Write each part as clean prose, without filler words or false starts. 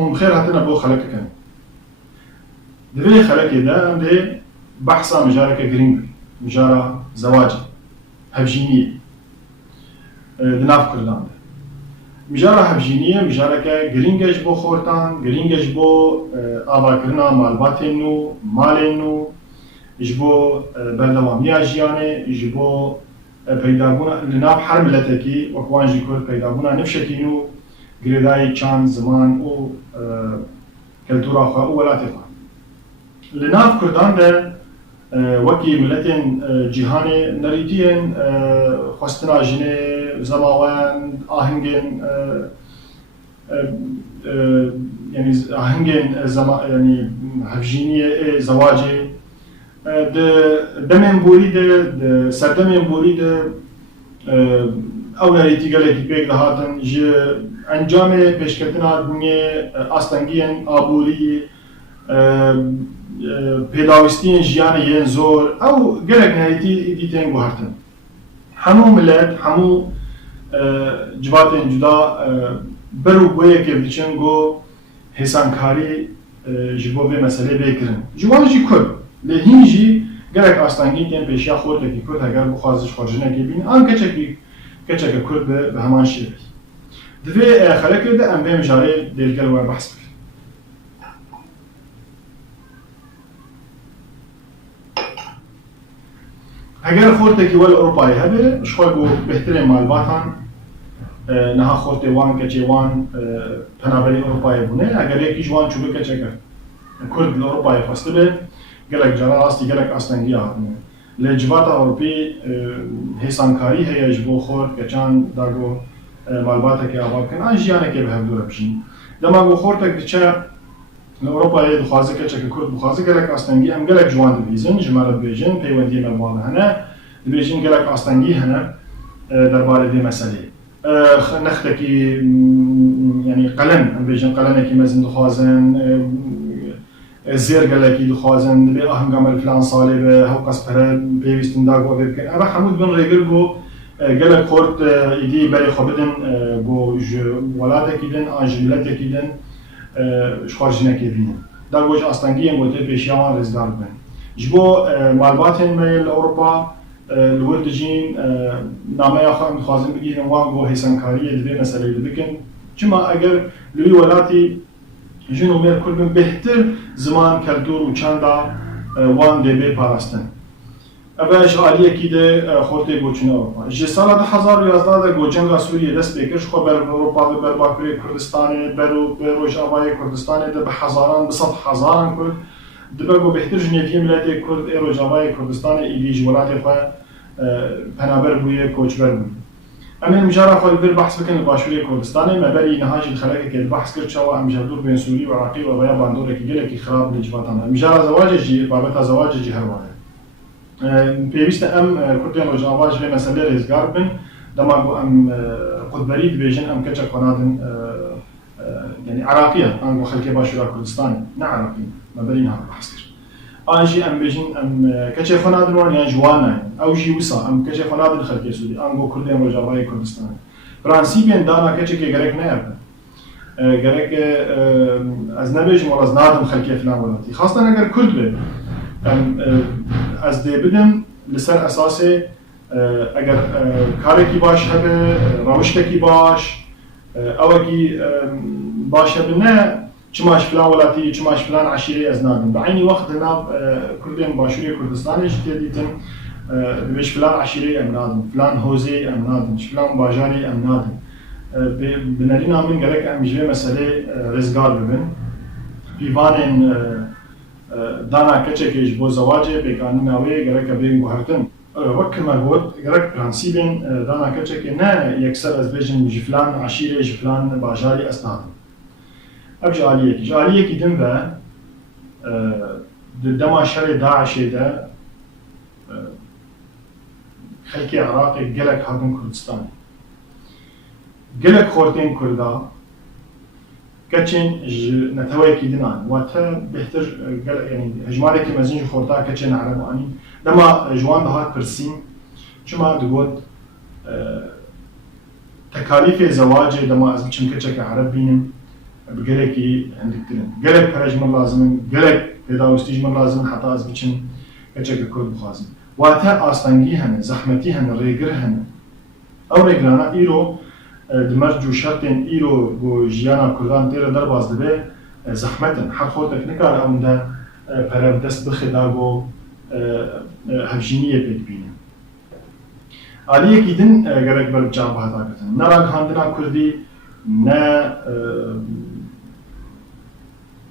هم بخير هاتنا بو خلق كان دبي خلق ده ده بحثا مجارك جرين مجارة زواج هبجينية دناف كردان مجارة هبجينية مجارك جرينجش بو خورتان جرينجش بو آواكرنا مالباتينو مالينو جبو بردوامية جياني جبو پیدابونا لناف حرب لتکی وکوان جی کرد پیدابونا نفشکینو گریدای چند زمان و کلتورا خواه و ولاتی خواه لناف کردان ده وکی ملتین جیهانی نریدین خواستنا جنه زماوان آهنگین يعني هنجين يعني هفجينية زواجي دمين بوري ده سردمين بوري ده او نريتي قالك بيك دهاتن ج انجام پیشکتنا دنیا آستنگین آبوری پیداوستین جیان ین زور او قالك نريتي دیتین گوهرتن همو ملت همو جواتین جدا برو بویه که بچن گو حسانکاری جبو به مسئله بکرن جوان جی کرد لهین جی گرک آستانگی تیم پیشیا خورد که کرد اگر بخوازش خارجنه که بین آن کچک کرد به همان شیوه دوی خلق کرده ام بیم جاره دیلگل و بحث کرد اگر خورد که ول اروپایی هبه شخواه بو بهترین معلوماتان نها خورد وان کچه وان پنابری اروپایی بونه اگر یکی جوان چوبه کچه کرد کرد اروپایی خواسته به گلک جرا راستی گلک آستنگی هاتنه لجوات اروپی حسانکاری هیچ بو خورد کچان داگو معلومات که آباد کن آن جیانه که به هم دور بشین دما گو خورد که چه اروپایی دخوازه کچه که کرد بخوازه گلک آستنگی هم گلک جوان دبیزن جمعه بیجن پیوندی ملوانه هنه دبیجن گلک آستنگی هنه درباره دی مسئله نختکی یعنی قلن ام بیجن قلنه کی مزن دخوازن زیر گلکی دخوازن به آهنگام الفلان ساله به هو قصبره پیوستن داغو بکن اما حمود بن ریگل گو گلک خورد ایدی برای خوابدن گو ولاده کیدن آنجملت کیدن شخارجنه کی بینن داغوش آستانگی هم گوته پیشیان رزگار بن جبو معلومات میل اروپا الورد جين نامه آخر مخازن بگیرن وان گو حسانکاری دبی مسئله بکن چما اگر لوی ولاتی جنو میر کردن بهتر زمان کلتور و چندا وان دبی پاراستن اوش عالیه کی ده خورده گوچن اروپا جه سال 2011 ده گوچنگا سوریه دست بکرش خو بر اروپا بر باکوری کردستان برو روجاوای کردستان ده به هزاران به صد هزاران کرد دبگو بهتر جنیتی ملتی کرد روجاوای کردستان ایدیج ولاتی خو پنابر بویه کوچبر بود. امین مجارا خود بر بحث بکن باشوری کردستان مبری نهاج الخلاق که بحث کرد شوا امجدور بین سوری و عراقی و بیا باندور که گله کی خراب لجواتان. مجارا زواج جی بابت زواج جی هر واره. پیوست ام کردن و جواج به مسئله رزگار بن دما گو ام قدبرید بیشن ام کچه قنادن یعنی عراقیه ام خلک باشوری کردستان نه عراقی مبری نه بحث کرد. آنجی ام بیشن ام کچه خنادن وان یا جوانه او جی وسا ام کچه خنادن خلک سودی ام گو کردن و جوای کردستان پرانسیپین دانا کچه که گرک نه گرک از نبیش مال از نادم خلک فلان ولاتی خاصتا اگر کرد به از دی بدم لسر اساس اگر کاری کی باش هبه روشته کی باش او کی باش هبه نه چماش فلان ولاتی چماش فلان عشیره از نادم بعینی وقت هنا کردن باشوری کردستانش دیدن بیش فلان عشیره ام نادم فلان حوزه ام نادم فلان باجاری ام نادم بنالينا من گرک ام جوی مسئله رزگار ببین پیوان دانا کچه کش بو زواجه بکانی ناوی گرک بین گوهرتن وقت ما بود گرک پرانسیبین دانا کچه که نه یکسر از بیشن جفلان عشیره جفلان باجاری اسناد اب جالیه کی دم و دما شر داعش ده خلک عراق گلک هاتن کردستان گلک خورتین کردا کچن نتوای کی دنان و تا بهتر یعنی هجماری که مزین خورتا کچن عربانی دما جوان دهات پرسیم چما دوت تکالیف زواج دما از چم کچک عرب بینم بگلکی هندکترین گلک پرج من لازم گلک پیداوستیج من لازم حتی از بچن کچک کرد بخوازم وقتا آستانگی هنه زحمتی هنه ریگر هنه او ریگرانا ایرو دمرج و شرطین ایرو گو جیانا کردان تیر در باز دبه زحمتن هر خودت نکار اون ده پر دست بخدا گو هفجینیه بید بینه علیه کی دن گرک بر جواب هاتا کردن نراگ هاندنا کردی نه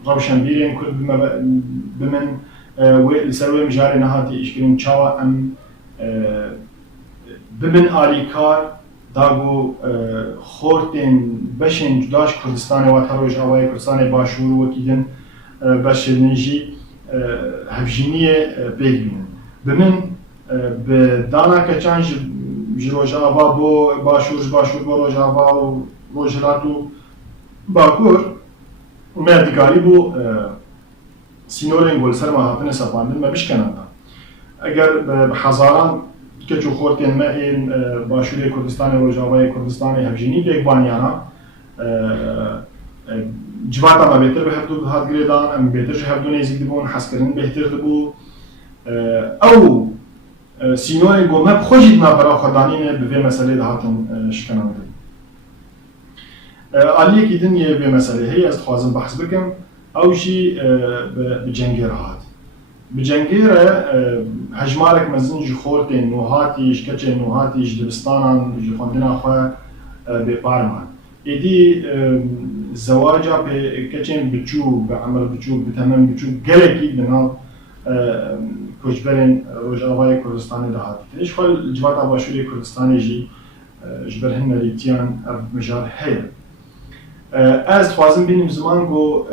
روشن بیرین کرد بمن و لسروی مجاری نهاتی اشکرین چاوا ام بمن آلیکار داغو خورتین بشین جداش کردستان و تروج آوای کردستان باشور و کیدن بشنجی هفجینی بیگین بمن به دانا کچان جروج آوا بو باشور بو روج آوا و روجلاتو باکور مردگاری بو سینورین گل سر مهاتن سپاندن ما بشکنن اگر هزاران کچو خورتین ما این باشوری کردستان و روجاوای کردستان هفجینی بیگ بانیانا جواتا ما بهتر به هفتو هات گریدان ام بهتر جه هفتو نیزید بون حسکرین بهتر دبو او سینورین گل ما بخوشید ما برا خدانین به مسئله دهاتن شکنن علیه کی دنیه به مسئله هی از خوازم بحث بکم اوشی به جنگیر هات به جنگیر هجمارک مزن جی خورتین نوهاتیش کچه نوهاتیش دبستانان جی خوندنا خواه به پارمان ایدی زواجا به کچین بچو به عمل بچو به تمام بچو گلکی بناو کچبرین روجاوای کردستانی دهات ایش خال جوات آباشوری کردستانی جی جبرهن مریتیان مجار هیر از خوازم بینیم زمان گو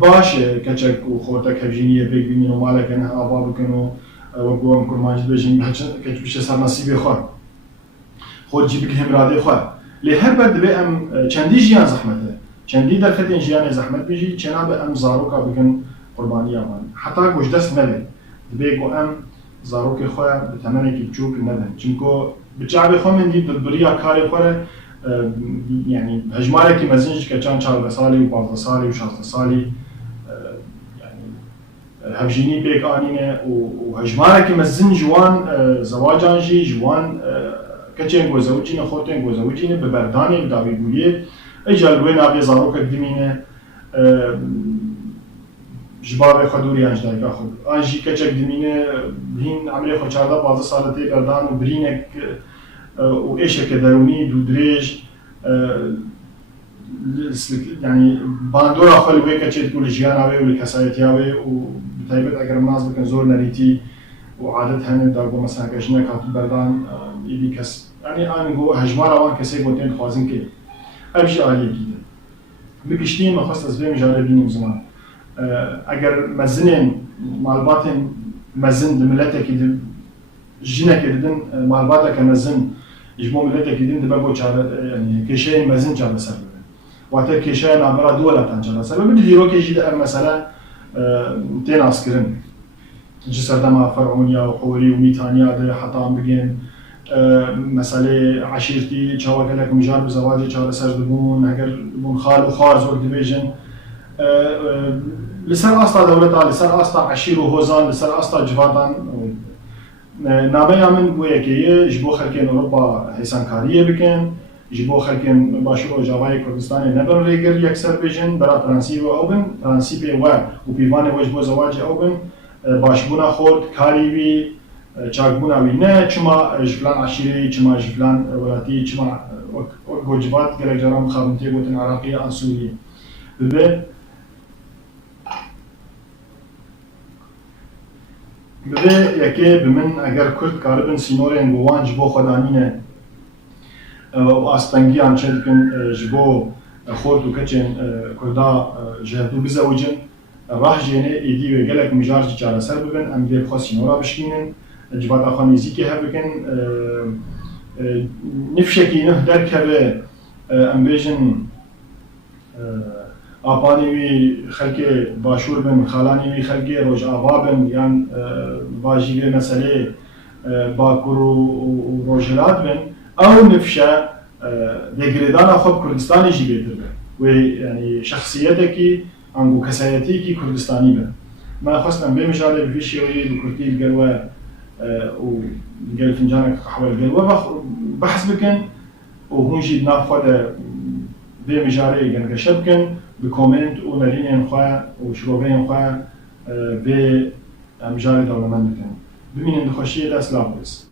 باشه کچک و خورتک هفجینیه بیگ بینیم و مالک انها آبا بکنو و گو هم کرمانجد بجیم کچ بشه سر نصیبی خواه خود جی بکنیم راده خواه لی هر بر دبه ام چندی جیان زحمته چندی در خطین جیان زحمت بجی چنا به ام زاروکا بکن قربانی آمان حتی گوش دست نبه دبه گو ام زاروک خواه به تمنه که بچوک ندن چونکو بچعب خواه من دید بریا کاری خواه يعني هجمارك مزنج كان 4 سالي و 15 سالي و 16 سالي يعني هفجيني بيك انينه و هجمارك مزن جوان زواجانجي جوان كچين گو زوجين خوتين گو زوجين ببرداني بداوي بوليه اجال وين ابي زاروك دمينه جبار خدوري انجداي خود انجي كچك دمينه بين عمليه خو 14 15 سالتي بردان و برينك و ايش كدروني دودريج يعني باندورا خل بيك تشيت كل جياناوي ولا كسايتياوي وبتايبت اگر ناس بكن زور نريتي وعادتها داغو مثلا كشنا كاتب بردان يدي كس يعني انا جو هجمارا وان كسي بوتين خوازن كي ابشي عالي جدا بكشتين ما خاص از بهم جاربين زمان اگر مزنين معلوماتن مزن دملتك جينا كدن معلوماتك مزن يجمع ملتك يدين دبابو يعني كيشين مزن جاب سبب وقت كيشين عبارة دولة تنجاب سبب بدي يروح يجي مثلا تين عسكرين جسر دما فرعونيا وحوري وميتانيا ده حتى عم بجين مسألة عشيرتي شاوا كلك مجال بزواجي شاوا سجد بون هكر بون خال وخار زور ديفيجن لسر أصلا دولتها لسر أصلا عشير وهوزان لسر أصلا جوادان نابه من بوده که جبو خلکن اروپا حسانکاریه بکن جبو خلکن باشور و جاوای کردستان نبر ریگر یکسر بجن برای پرانسیب او بن پرانسیب و پیوان و جبو زواج او بن باشبونا خود کاری وی چاکبونا وی نه چما جفلان عشیری چما جفلان ولاتی چما گوجبات گرک جرام مخابنتی گوتن عراقی آن سوریه ببه بده یکی بمن اگر کرد کاربن سینورین گوان جبو خدانینه و آستانگیان چه دکن جبو خورد و کچن کردا جهدو بزوجن راه جینه ایدی و گلک مجارج چاره سر ببن ام دیب خواست سینورا بشکینن جبات آخوان نزیکی ها بکن نفشکی نه در که ام بیجن آپانی وی خلک باشور بن خالانی وی خلک روج آوا بن یان واجی به مسئله باکور و روجلات بن او نفشه دگریدان خود کردستانی جی بیتر بن ويعني شخصيتك عنقو كسايتيكي كردستاني به ما خصنا بمجال في شيء بكردي القلوة وقال فنجانك قهوة القلوة بحث بكن وهون جيد ناخذ بمجال يعني شبكن بكومنت ونرين خوا وشروبين خوا بمجال دولة من بكن بمين الخشية ده سلافس